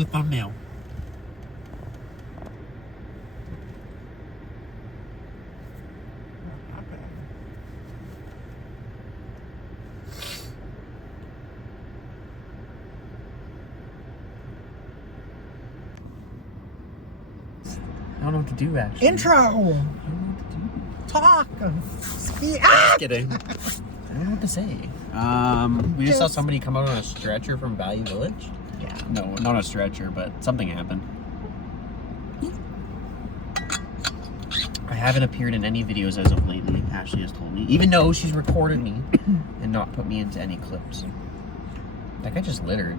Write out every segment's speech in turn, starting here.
The thumbnail. I don't know what to do, actually. Intro! I don't know what to do. Talk! Speak! Just kidding. I don't know what to say. We just saw somebody come out on a stretcher from Value Village. Yeah. No, not a stretcher, but something happened. I haven't appeared in any videos as of lately, Ashley has told me. Even though she's recorded me and not put me into any clips. That guy just littered.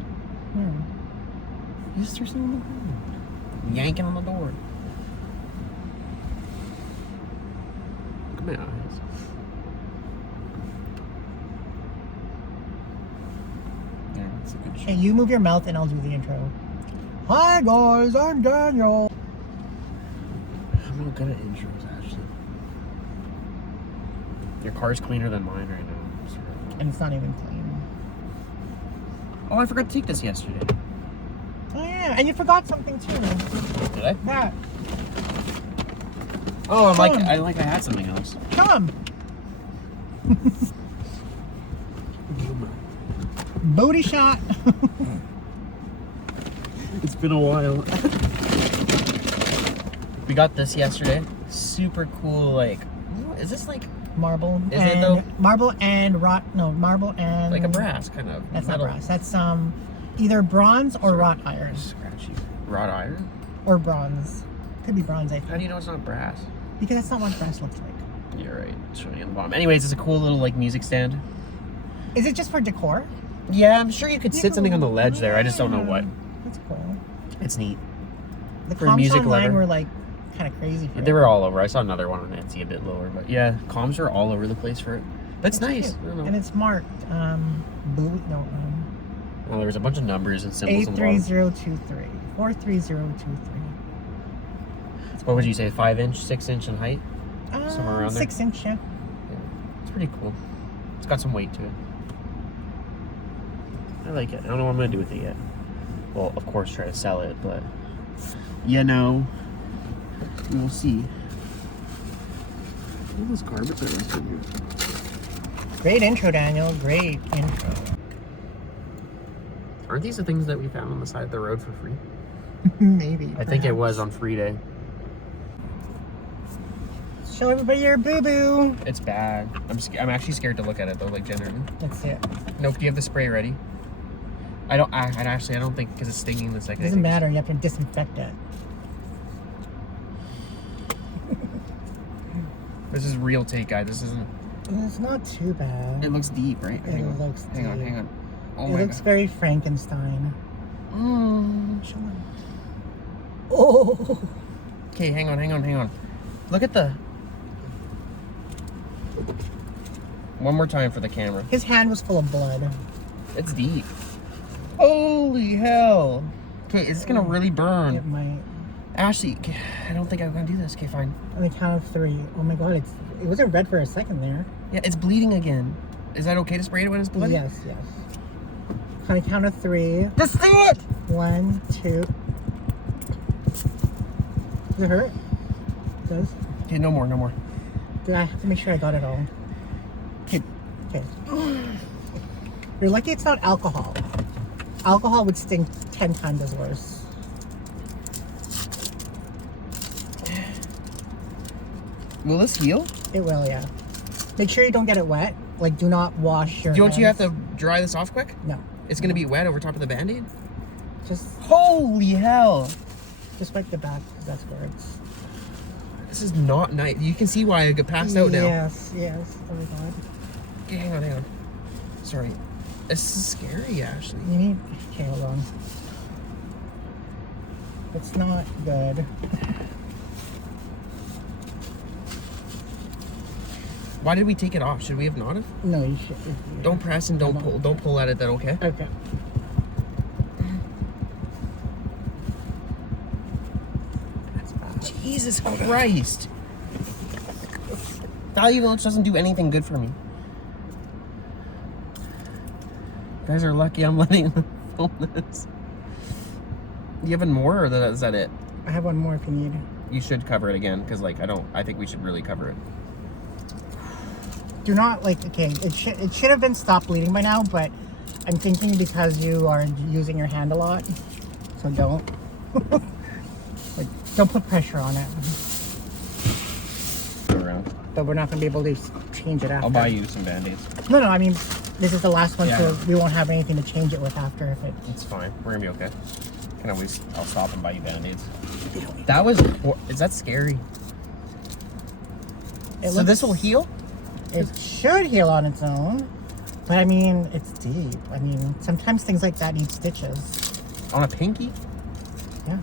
He just threw something on the ground. Yanking on the door. Look at my eyes. Yeah, that's a good shot. Hey, you move your mouth and I'll do the intro. Hi guys, I'm Daniel. I'm not good at intros, actually. Your car's cleaner than mine right now. And it's not even clean. Oh, I forgot to take this yesterday. Oh yeah, and you forgot something too. Did I? That. Oh, I had something else. Come. Booty shot. It's been a while. We got this yesterday. Super cool, like, is this like Marble. Is it though? Marble and marble and like a brass kind of? That's metal. not brass. That's either bronze or wrought iron. Scratchy. Wrought iron? Or bronze. Could be bronze, I think. How do you know it's not brass? Because that's not what brass looks like. You're right. It's really on the bottom. Anyways, it's a cool little like music stand. Is it just for decor? Yeah, I'm sure you could sit something on the ledge there. I just don't know what. That's cool. It's neat. The For comps music online lover. were like kind of crazy. For They were all over. I saw another one on Etsy a bit lower, but yeah, comms are all over the place for it. That's nice. I don't know. And it's marked Well, there was a bunch of numbers and symbols on the bottom. 83023 43023. What would you say? 5-inch, 6-inch in height? Somewhere around there. 6-inch, yeah. Yeah, it's pretty cool. It's got some weight to it. I like it. I don't know what I'm gonna do with it yet. Well, of course, try to sell it, but you know, we'll see. All those carpets are rusted here. Great intro, Daniel. Great intro. Aren't these the things that we found on the side of the road for free? Maybe. I think it was on free day. Show everybody your boo-boo. It's bad. I'm actually scared to look at it though, like generally. Let's see it. Nope. Do you have the spray ready? I don't think because it's stinging the second. It doesn't matter. You have to disinfect it. This is real take, guy. This isn't. It's not too bad. It looks deep, right? It looks deep. Hang on. Oh it my looks God. very Frankenstein. Show me. Oh. Okay, hang on. Look at the. One more time for the camera. His hand was full of blood. It's deep. Holy hell. Okay, is this gonna really burn? It might. Ashley, I don't think I'm gonna do this. Okay, fine. On the count of 3. Oh my God, it wasn't red for a second there. Yeah, it's bleeding again. Is that okay to spray it when it's bloody? Yes. On the count of 3. Just do it! 1, 2. Does it hurt? It does? Okay, no more. Do I have to make sure I got it all? Okay. You're lucky it's not alcohol. Alcohol would sting 10 times as worse. Will this heal? It will, yeah. Make sure you don't get it wet. Like, do not wash your Don't you have hands. to dry this off quick? No. It's gonna be wet over top of the Band-Aid? Just Holy hell! wipe the back, because that's where it's... This is not nice. You can see why I get passed out now. Yes. Oh my God. Okay, hang on. Sorry. This is scary, Ashley. You need... Okay, hold on. It's not good. Why did we take it off? Should we have not have? No, you should. Don't press and don't pull. Don't pull at it then, okay? Okay. That's bad. Jesus Christ. Value Village doesn't do anything good for me. You guys are lucky I'm letting them film this. You have more, or is that it? I have one more if you need. You should cover it again, because like I think we should really cover it. Do not okay, it should have been stopped bleeding by now, but I'm thinking because you are using your hand a lot, so don't. Like, don't put pressure on it. Around. But we're not going to be able to change it after. I'll buy you some Band-Aids. No, I mean, this is the last one, Yeah. so we won't have anything to change it with after. If it. It's fine. We're gonna be okay. I'll stop and buy you Band-Aids. That was. Is that scary? So this will heal? It should heal on its own, but I mean, it's deep. I mean, sometimes things like that need stitches. On a pinky? Yeah.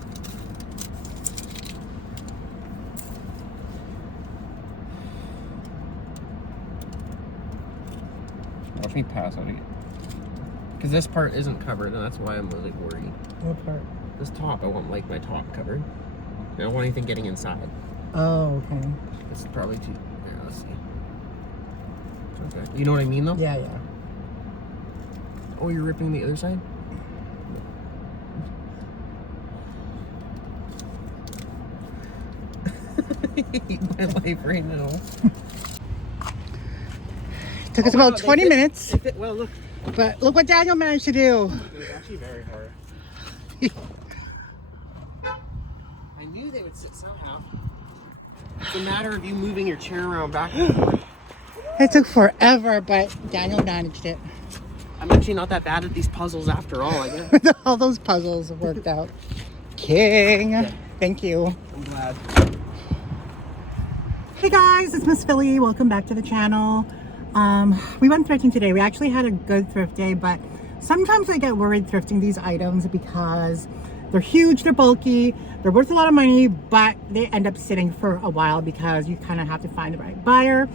Watch me pass out again. Because this part isn't covered, and that's why I'm really worried. What part? This top, I want like my top covered. I don't want anything getting inside. Oh, okay. It's probably too. Yeah, let's see. Okay. You know what I mean, though? Yeah. Oh, you're ripping the other side? I hate my life right now. Took us about 20 minutes, Well, look. but look what Daniel managed to do. It was actually very hard. I knew they would sit somehow. It's a matter of you moving your chair around back and forth. It took forever, but Daniel managed it. I'm actually not that bad at these puzzles after all, I guess. All those puzzles worked out. King. Yeah. Thank you. I'm glad. Hey guys, it's Msfili. Welcome back to the channel. We went thrifting today. We actually had a good thrift day, but sometimes I get worried thrifting these items because they're huge, they're bulky, they're worth a lot of money, but they end up sitting for a while because you kind of have to find the right buyer.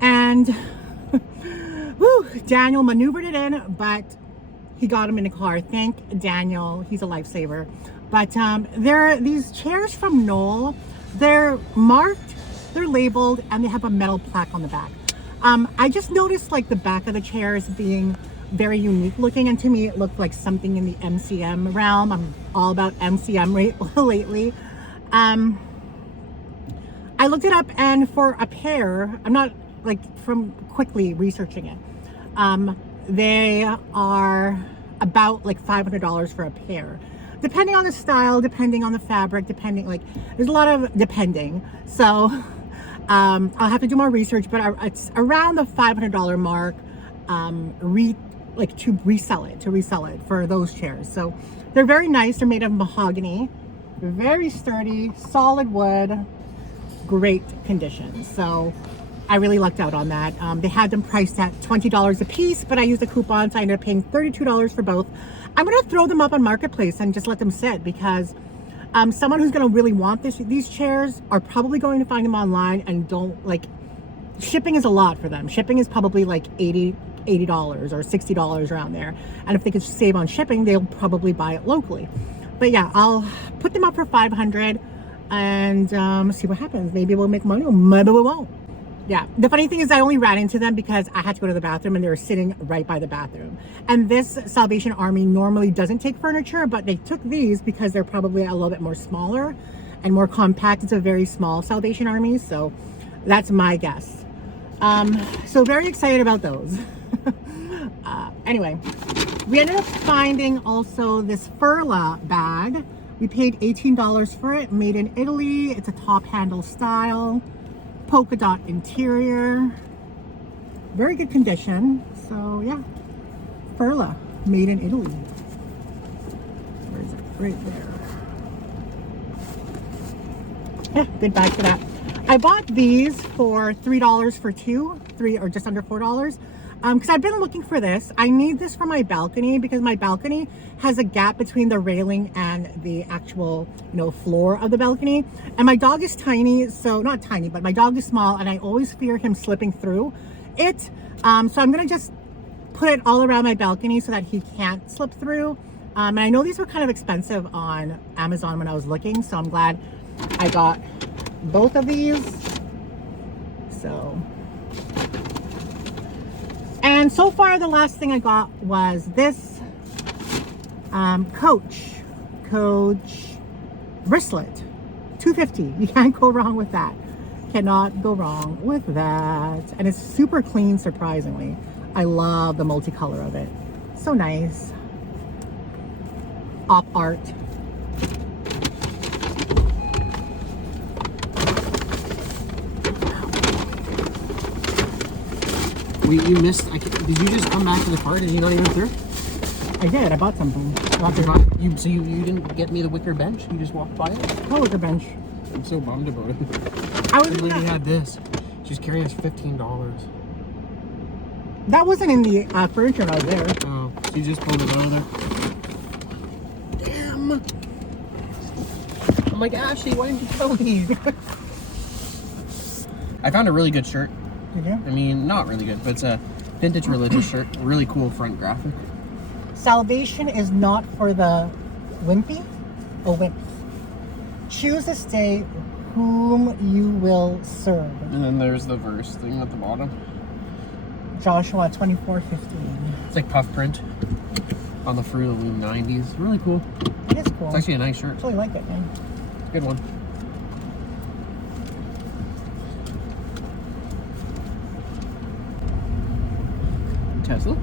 And whew, Daniel maneuvered it in, but he got him in the car. Thank Daniel, he's a lifesaver. But there are these chairs from Knoll. They're marked, they're labeled, and they have a metal plaque on the back. I just noticed like the back of the chairs being very unique looking, and to me it looked like something in the MCM realm. I'm all about MCM lately. I looked it up, and for a pair, I'm not like from quickly researching it, they are about like $500 for a pair, depending on the style, depending on the fabric, depending, like there's a lot of depending. So I'll have to do more research, but it's around the $500 mark to resell it for those chairs. So they're very nice. They're made of mahogany, very sturdy, solid wood, great condition. So I really lucked out on that. They had them priced at $20 a piece, but I used a coupon, so I ended up paying $32 for both. I'm gonna throw them up on Marketplace and just let them sit, because someone who's going to really want these chairs are probably going to find them online and don't like, shipping is a lot for them. Shipping is probably like $80 or $60 around there. And if they could save on shipping, they'll probably buy it locally. But yeah, I'll put them up for $500 and see what happens. Maybe we'll make money, or maybe we won't. Yeah, the funny thing is I only ran into them because I had to go to the bathroom and they were sitting right by the bathroom. And this Salvation Army normally doesn't take furniture, but they took these because they're probably a little bit more smaller and more compact. It's a very small Salvation Army, so that's my guess. So very excited about those. Anyway, we ended up finding also this Furla bag. We paid $18 for it, made in Italy. It's a top handle style. Polka dot interior, very good condition. So yeah, Furla, made in Italy. Where is it? Right there. Yeah, good bag for that. I bought these for $3 for three, or just under $4. Because I've been looking for this. I need this for my balcony, because my balcony has a gap between the railing and the actual, floor of the balcony. And my dog is tiny, so not tiny, but my dog is small, and I always fear him slipping through it. So I'm gonna just put it all around my balcony so that he can't slip through. And I know these were kind of expensive on Amazon when I was looking, so I'm glad I got both of these. So. And so far, the last thing I got was this Coach Coach wristlet, $2.50. You can't go wrong with that. Cannot go wrong with that. And it's super clean, surprisingly. I love the multicolor of it. So nice. Op art. Wait, you missed. Did you just come back to the car? Did you not even through? I did. I bought something. So you didn't get me the wicker bench? You just walked by it? Oh, wicker bench. I'm so bummed about it. I was The lady had this. She's carrying us $15. That wasn't in the furniture when I was there. Oh, she just pulled it out of there. Damn. I'm like, Ashley, why didn't you tell me? I found a really good shirt. Did you? I mean, not really good, but it's a vintage religious shirt. Really cool front graphic. Salvation is not for the wimpy or wimp. Choose this day whom you will serve. And then there's the verse thing at the bottom. Joshua 24:15. It's like puff print on the Fruit of the Loom 90s. Really cool. It is cool. It's actually a nice shirt. I actually like it, man. It's a good one. Tesla.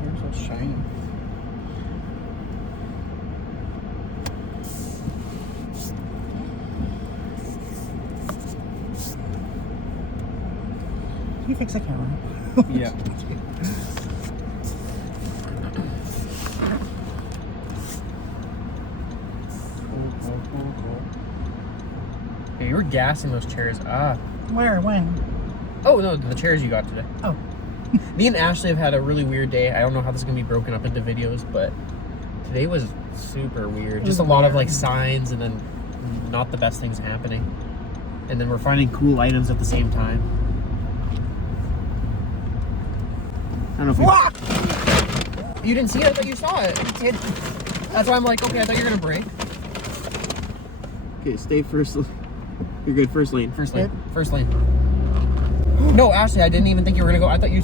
Here's what's shiny. Can you fix the camera? Yeah. Hey, you were gassing those chairs. Where? When? Oh no, the chairs you got today. Oh. Me and Ashley have had a really weird day. I don't know how this is gonna be broken up into videos, but today was super weird. Just a lot of like signs and then not the best things happening. And then we're finding cool items at the same time. I don't know if you didn't see it. I thought you saw it. That's why I'm like, okay, I thought you were gonna break. Okay, stay first. You're good. First lane. First lane. First lane. No, Ashley, I didn't even think you were gonna go. I thought you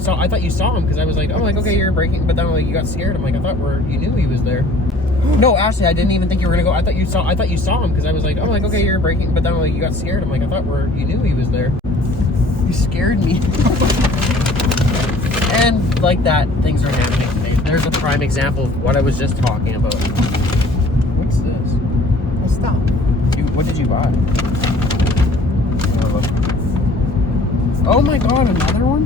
saw him because I was like, oh, like okay, you're breaking. But then like you got scared. I'm like, I thought you knew he was there. No, Ashley, I didn't even think you were gonna go. I thought you saw him because I was like, oh, like okay, you're breaking. But then like you got scared. I'm like, I thought you knew he was there. You scared me. And like that, things are happening today. There's a prime example of what I was just talking about. What's this? Well, stop. What did you buy? Oh my god, another one?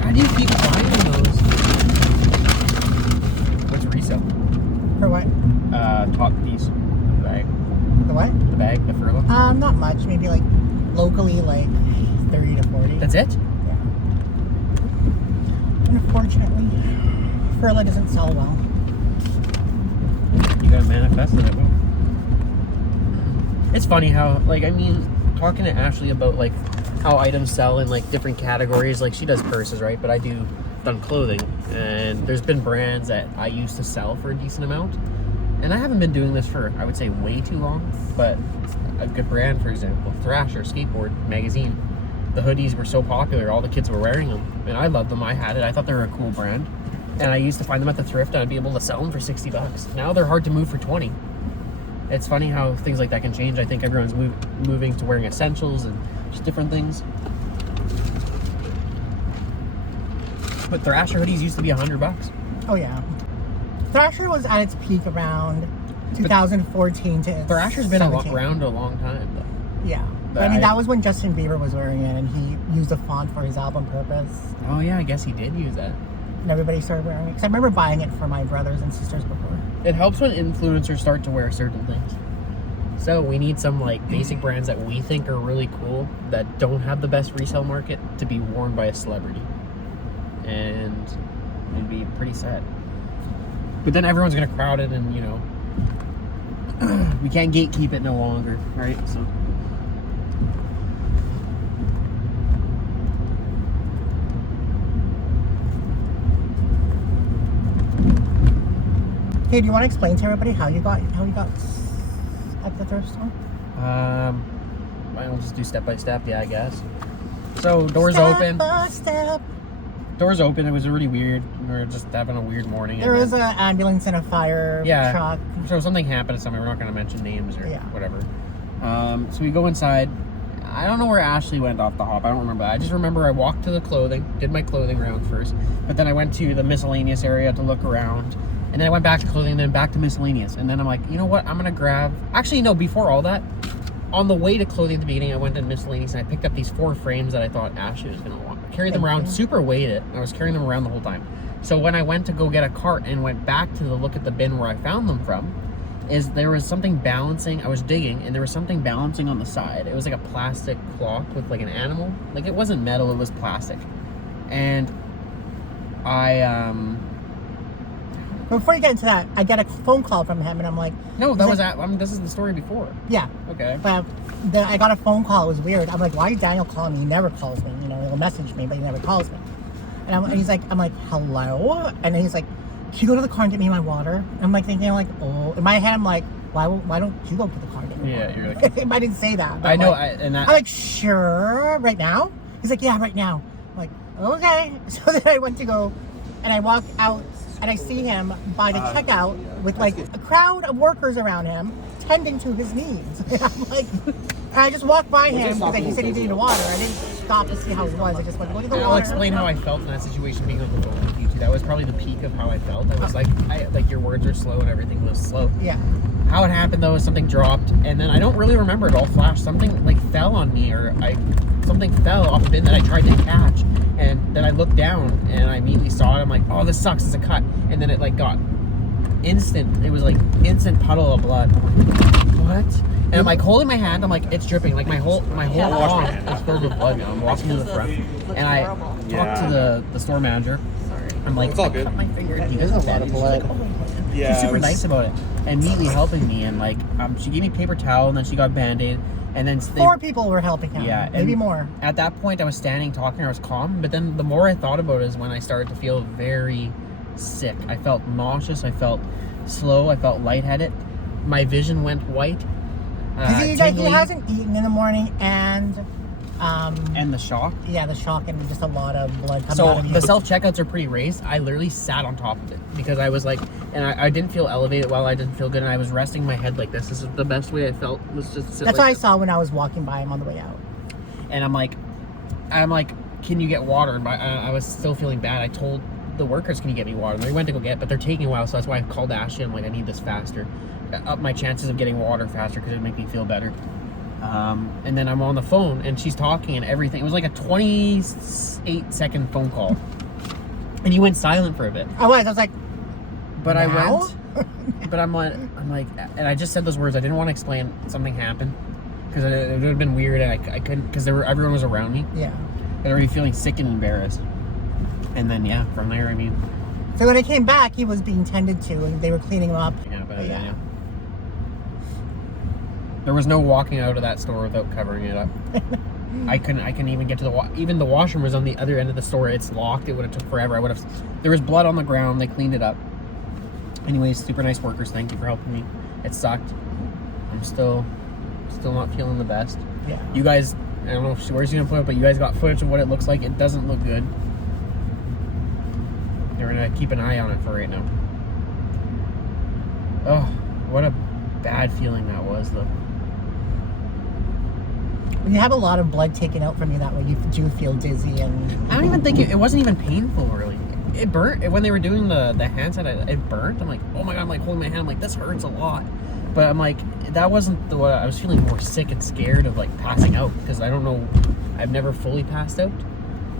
How do you keep buying those? What's resale? For what? Top piece. The bag. The what? The bag, the furlough. Not much. Maybe like locally, like 30 to 40. That's it? Yeah. Unfortunately, furlough doesn't sell well. You gotta manifest it. It's funny how, like, I mean, talking to Ashley about like how items sell in like different categories. Like she does purses, right? But I done clothing, and there's been brands that I used to sell for a decent amount, and I haven't been doing this for, I would say, way too long. But a good brand, for example, Thrasher skateboard magazine. The hoodies were so popular, all the kids were wearing them, and I loved them. I had it. I thought they were a cool brand, and I used to find them at the Thrift, and I'd be able to sell them for $60. Now they're hard to move for 20. It's funny how things like that can change. I think everyone's moving to wearing essentials and just different things. But Thrasher hoodies used to be $100. Oh yeah. Thrasher was at its peak around 2014 to Thrasher's been 17. around a long time, though. Yeah. But I mean, that was when Justin Bieber was wearing it, and he used the font for his album Purpose. Oh yeah, I guess he did use that. And everybody started wearing it. Because I remember buying it for my brothers and sisters before. It helps when influencers start to wear certain things. So we need some like basic brands that we think are really cool that don't have the best resale market to be worn by a celebrity. And it'd be pretty sad. But then everyone's gonna crowd it, and you know, we can't gatekeep it no longer, right? So Hey, do you want to explain to everybody how you got at the thrift store? I'll just do step by step. Yeah, I guess. So doors Step open. by step. Doors open. It was really weird. We were just having a weird morning. There was an ambulance and a fire truck. So something happened to somebody. We're not going to mention names or whatever. So we go inside. I don't know where Ashley went off the hop. I don't remember. I just remember I walked to the clothing, did my clothing round first, but then I went to the miscellaneous area to look around, and then I went back to clothing, and then back to miscellaneous, and then I'm like, you know what? I'm gonna grab. Actually, no. Before all that, on the way to clothing at the beginning, I went to miscellaneous and I picked up these 4 frames that I thought Ashley was gonna want. I carried them around, super weighted. I was carrying them around the whole time. So when I went to go get a cart and went back to the look at the bin where I found them from, there was something balancing. I was digging and there was something balancing on the side. It was like a plastic clock with like an animal. Like it wasn't metal, it was plastic. And Before you get into that, I get a phone call from him and I'm like... No, this is the story before. Yeah. Okay. But I got a phone call. It was weird. I'm like, why is Daniel calling me? He never calls me. You know, he'll message me, but he never calls me. And I'm like, hello? And then he's like, can you go to the car and get me my water? I'm like thinking like, oh, in my head I'm like, why don't you go to the car and get me water? You're like, I didn't say that. I know, like, I'm like, sure, right now? He's like, yeah, right now. I'm like, okay. So then I went to go and I walk out and I see him by the checkout with like a crowd of workers around him tending to his needs. And I'm like, and I just walked by him because he said he needed water. I didn't stop to see how it was. I just went, look at the water. I'll explain how I felt in that situation being on the phone with you two. That was probably the peak of how I felt. I was like your words are slow and everything was slow. Yeah. How it happened though is something dropped and then I don't really remember it all flashed. Something like fell on me something fell off the bin that I tried to catch. And then I looked down and I immediately saw it. I'm like, oh, this sucks. It's a cut. And then it like got instant. It was like instant puddle of blood. I'm like, what? And I'm like holding my hand. I'm like, it's dripping. Like my whole arm is filled with blood now. I'm walking to the front and I talked to the store manager. I'm like, it's all good. Cut my finger. He does a lot of blood. Like, oh my God. She's super nice about it. And immediately helping me. And like, she gave me paper towel and then she got Band-Aid. And then 4 people were helping him. Yeah, maybe more. At that point, I was standing talking. I was calm. But then the more I thought about it is when I started to feel very sick. I felt nauseous. I felt slow. I felt lightheaded. My vision went white. He hasn't eaten in the morning and the shock. Yeah, the shock and just a lot of blood coming out of you. The self checkouts are pretty raised. I literally sat on top of it because I was like, and I didn't feel elevated while I didn't feel good, and I was resting my head like this. This is the best way I felt. Was just sit That's like what I saw when I was walking by him on the way out. And I'm like, can you get water? And I was still feeling bad. I told the workers, can you get me water? And they went to go get it, but they're taking a while, so that's why I called Ashley. I'm like, I need this faster, up my chances of getting water faster because it would make me feel better. And then I'm on the phone and she's talking and everything. It was like a 28-second phone call. And you went silent for a bit. I was like, but now? I went, but I'm like, and I just said those words. I didn't want to explain something happened because it would have been weird and I couldn't, because everyone was around me. Yeah. And I was feeling sick and embarrassed. And then, yeah, from there, I mean. So when I came back, he was being tended to and they were cleaning him up. Yeah, but yeah. There was no walking out of that store without covering it up. I couldn't even get to even the washroom was on the other end of the store. It's locked. It would have took forever. There was blood on the ground. They cleaned it up. Anyways, super nice workers. Thank you for helping me. It sucked. I'm still not feeling the best. Yeah. You guys, I don't know where she's gonna put it, but you guys got footage of what it looks like. It doesn't look good. You're gonna keep an eye on it for right now. Oh, what a bad feeling that was, though. When you have a lot of blood taken out from you that way, you do feel dizzy and... I don't even think it wasn't even painful, really. It burnt. When they were doing the hand side, it burnt. I'm like, oh my God, I'm like holding my hand. I'm like, this hurts a lot. But I'm like, that wasn't what I was feeling more sick and scared of, like passing out. Because I don't know, I've never fully passed out.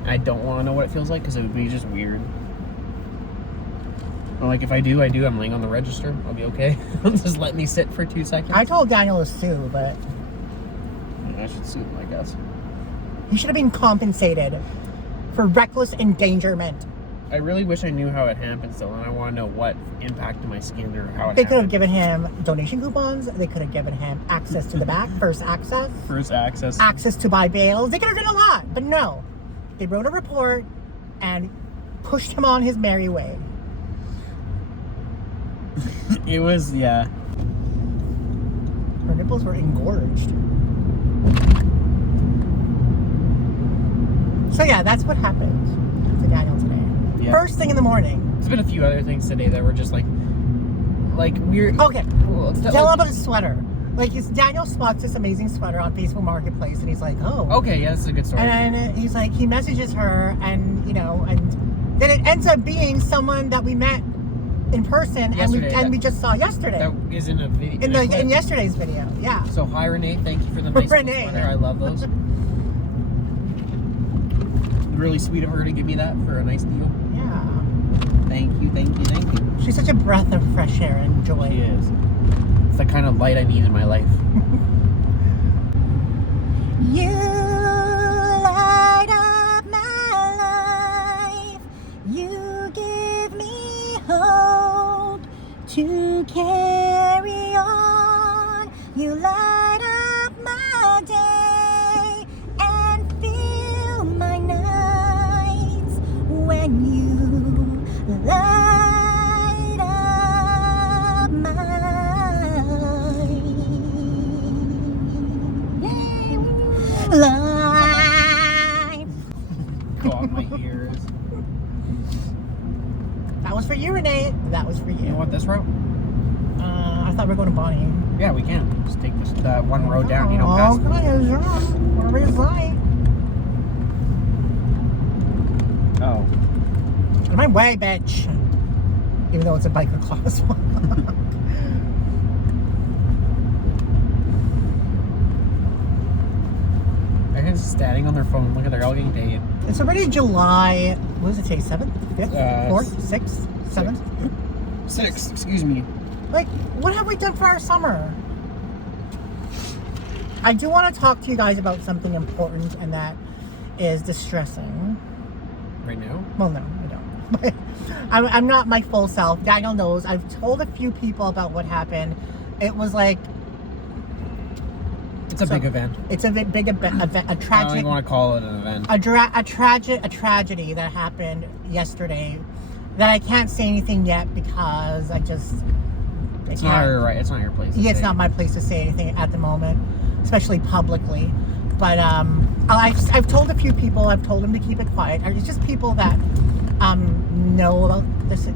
I don't want to know what it feels like because it would be just weird. But like if I do, I'm laying on the register. I'll be okay. Just let me sit for 2 seconds. I told Daniel to sue, but... I should sue him, I guess. He should have been compensated for reckless endangerment. I really wish I knew how it happened still, and I want to know what impacted my skin or how it They happened. could have given him donation coupons. They could have given him access to the back, first access. Access to buy bails. They could have done a lot, but no. They wrote a report and pushed him on his merry way. It was, yeah. We're nipples were engorged. So yeah, that's what happened to Daniel today. Yeah. First thing in the morning. There's been a few other things today that were just like weird. Okay, Well, tell him about his sweater. Like, Daniel spots this amazing sweater on Facebook Marketplace, and he's like, oh. Okay, yeah, that's a good story. And he's like, he messages her, and, you know, and then it ends up being someone that we met in person, and we just saw yesterday. That is in a video. In yesterday's video, yeah. So, hi, Renee. Thank you for the nice Renee. sweater. I love those. Really sweet of her to give me that for a nice deal. Yeah. Thank you, thank you, thank you. She's such a breath of fresh air and joy. She is. It's the kind of light I need in my life. You light up my life. You give me hope to carry on. You light up my day and fill my nights when you light up my life. God, my ears. That was for you, Renee. That was for you. You want this route? I thought we were going to Bonnie. Yeah, we can. Just take this one road down, you know, past. Whatever you like. Oh. Out of my way, bitch. Even though it's a biker crosswalk. Everyone's standing on their phone. Look at they're all getting paid. It's already July. What is it today? 7th? 5th? 4th? 6th? 7th? 6, excuse me. Like, what have we done for our summer? I do want to talk to you guys about something important, and that is distressing. Right now? Well, no, I don't. But I'm not my full self. Daniel knows. I've told a few people about what happened. It was like... It's a big event. It's a big event, a tragic... I don't even want to call it an event. A tragedy that happened yesterday that I can't say anything yet because It's not your place. Yeah, it's not my place to say anything at the moment, especially publicly. But I've told a few people. I've told them to keep it quiet. It's just people that know about this,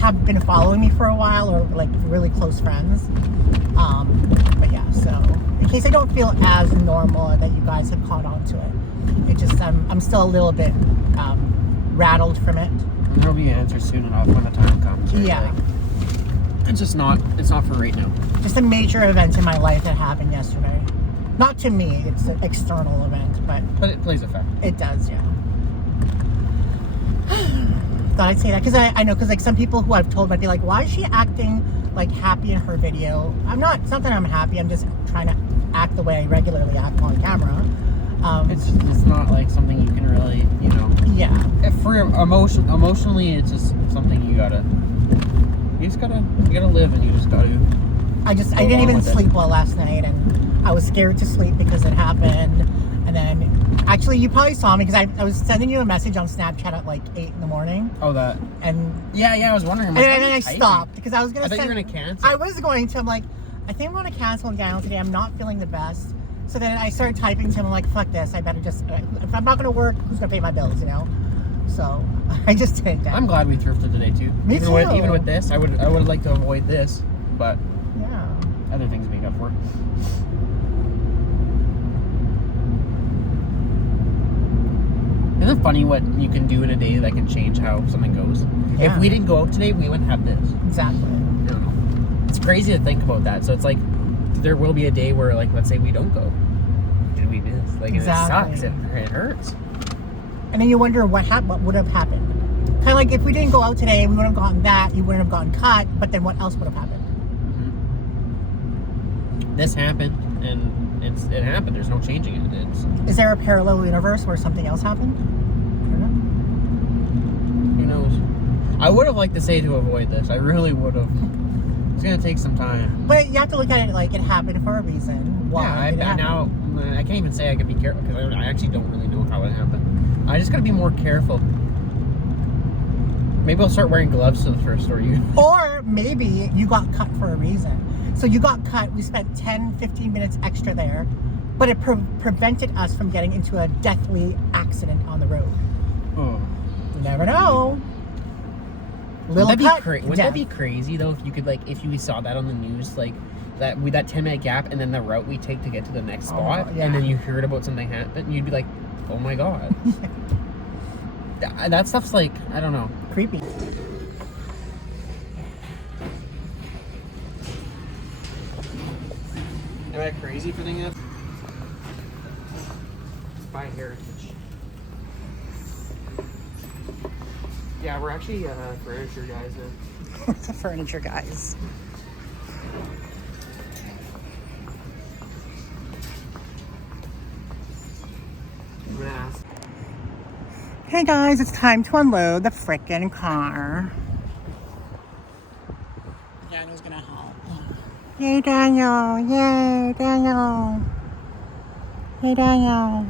have been following me for a while, or like really close friends. But yeah, so in case I don't feel as normal that you guys have caught on to it, it just I'm still a little bit rattled from it. And there'll be an answer soon enough when the time comes. Right? Yeah. Like, it's not for right now. Just a major event in my life that happened yesterday. Not to me, it's an external event, but it plays a factor. It does, yeah. Thought I'd say that because I know, because like some people who I've told might be like, why is she acting like happy in her video? I'm not. It's not that I'm happy. I'm just trying to act the way I regularly act on camera. It's not like something you can really, you know. Yeah. If for emotionally, it's just something you gotta live, and you just gotta. I didn't even sleep well last night, and I was scared to sleep because it happened. And then, actually, you probably saw me because I was sending you a message on Snapchat at like 8 in the morning. Oh, that. And yeah, I was wondering. And then I stopped because I was gonna. I thought you were gonna cancel. I was going to. I'm like, I think I'm gonna cancel down today. I'm not feeling the best. So then I started typing to him. I'm like, fuck this. I better just. If I'm not gonna work, who's gonna pay my bills? You know. So I just did it down. I'm glad we thrifted today too. Me too. Even with this, I would like to avoid this, but yeah, other things make up for it. Isn't it funny what you can do in a day that can change how something goes? Yeah. If we didn't go out today, we wouldn't have this. Exactly. I don't know. It's crazy to think about that. So it's like there will be a day where, like, let's say we don't go. Did we miss? Like, exactly. It sucks. It hurts. And then you wonder what would have happened. Kind of like if we didn't go out today, we would have gotten that. You wouldn't have gotten cut. But then what else would have happened? Mm-hmm. This happened, and it happened. There's no changing it. Is there a parallel universe where something else happened? I don't know. Who knows? I would have liked to say to avoid this. I really would have. It's gonna take some time. But you have to look at it like it happened for a reason. Why? Yeah, now I can't even say I could be careful because I actually don't really know how it happened. I just gotta be more careful. Maybe I'll start wearing gloves to the first store. Or maybe you got cut for a reason. So you got cut. We spent 10, 15 minutes extra there, but it prevented us from getting into a deathly accident on the road. Oh. You never know. Wouldn't that be crazy though if you could, like, if you saw that on the news, like that with that 10-minute gap and then the route we take to get to the next spot, and then you heard about something happen, you'd be like, oh my god. That stuff's like, I don't know, creepy. Am I crazy for thinking that? By heritage. Yeah, we're actually furniture guys. The furniture guys. I'm gonna ask. Hey guys, it's time to unload the frickin' car. Daniel's gonna help. Yay, Daniel! Yay, Daniel! Hey, Daniel!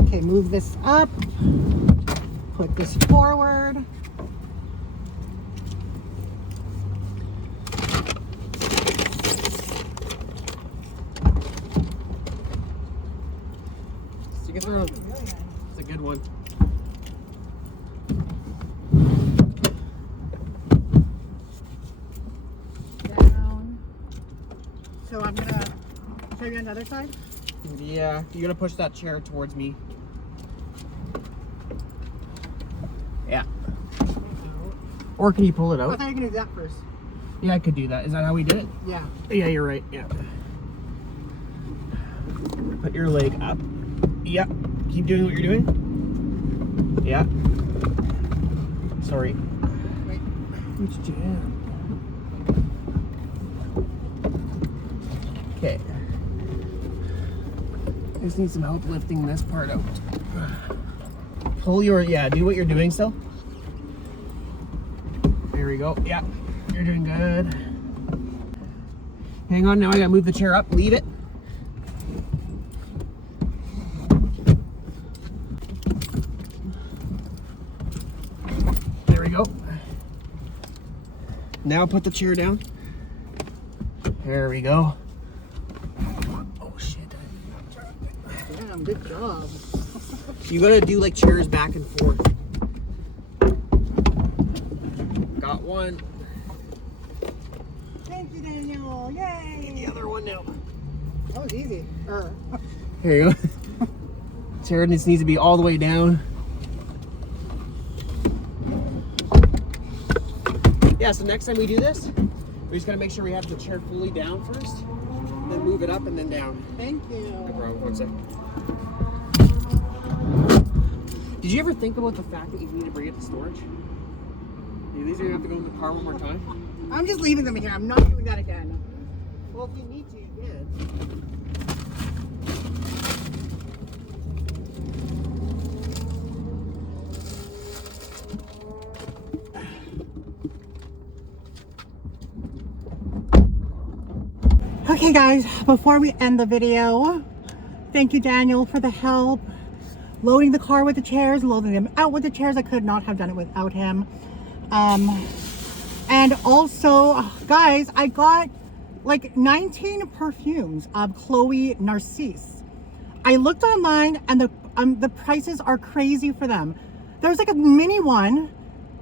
Okay, move this up. Put this forward. Stick it through. It's a good one. Down. So I'm gonna show you on the other side? Yeah, you gotta push that chair towards me. Yeah. Or can you pull it out? I thought you were gonna do that first. Yeah, I could do that. Is that how we did it? Yeah. Yeah, you're right. Yeah. Put your leg up. Yep. Keep doing what you're doing. Yeah. Sorry. Wait. Which jam? Okay. Just need some help lifting this part out. Pull your, yeah, do what you're doing still. There we go. Yeah, you're doing good. Hang on, now I gotta move the chair up. Leave it. There we go. Now put the chair down. There we go. Oh shit. Damn, good job. You gotta do like chairs back and forth. Got one. Thank you, Daniel. Yay! The other one now. That was easy. Here you go. Chair needs to be all the way down. Yeah, so next time we do this, we just gotta make sure we have the chair fully down first, then move it up and then down. Thank you. No problem. One sec. Did you ever think about the fact that you need to bring it to storage? These are gonna have to go in the car one more time. I'm just leaving them here. I'm not doing that again. Well, if you need to, you can. Okay guys, before we end the video, thank you Daniel for the help. Loading the car with the chairs, loading them out with the chairs. I could not have done it without him. And also, guys, I got like 19 perfumes of Chloe Narcisse. I looked online and the prices are crazy for them. There's like a mini one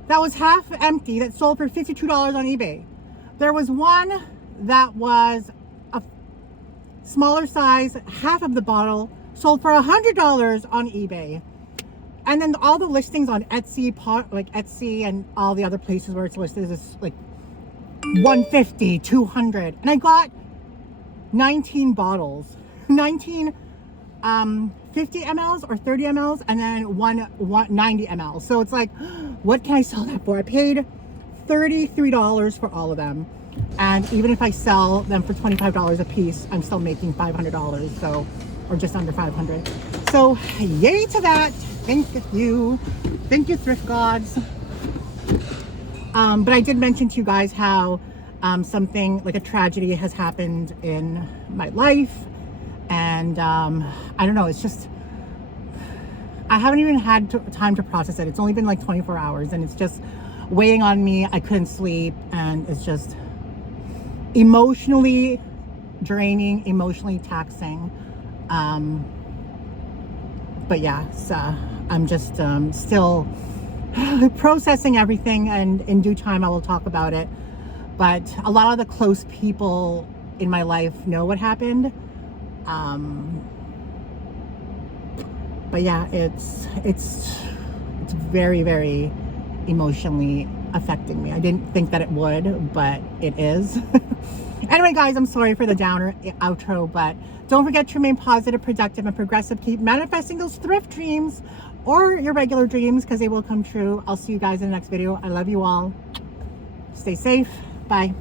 that was half empty that sold for $52 on eBay. There was one that was a smaller size, half of the bottle, sold for $100 on eBay. And then all the listings on Etsy, like Etsy and all the other places where it's listed is like $150, $200. And I got 19 bottles, 19 50 mLs or 30 mLs, and then one 90 mLs. So it's like, what can I sell that for? I paid $33 for all of them. And even if I sell them for $25 a piece, I'm still making $500. So, or just under 500. So yay to that. Thank you. Thank you, thrift gods. But I did mention to you guys how something like a tragedy has happened in my life. And I don't know, it's just, I haven't even had time to process it. It's only been like 24 hours and it's just weighing on me. I couldn't sleep and it's just, emotionally draining, emotionally taxing. But yeah, so I'm just still processing everything, and in due time I will talk about it. But a lot of the close people in my life know what happened. But yeah, it's very, very emotionally affecting me. I didn't think that it would, but it is. Anyway, guys, I'm sorry for the downer outro, but don't forget to remain positive, productive, and progressive. Keep manifesting those thrift dreams or your regular dreams, because they will come true. I'll see you guys in the next video. I love you all. Stay safe. Bye.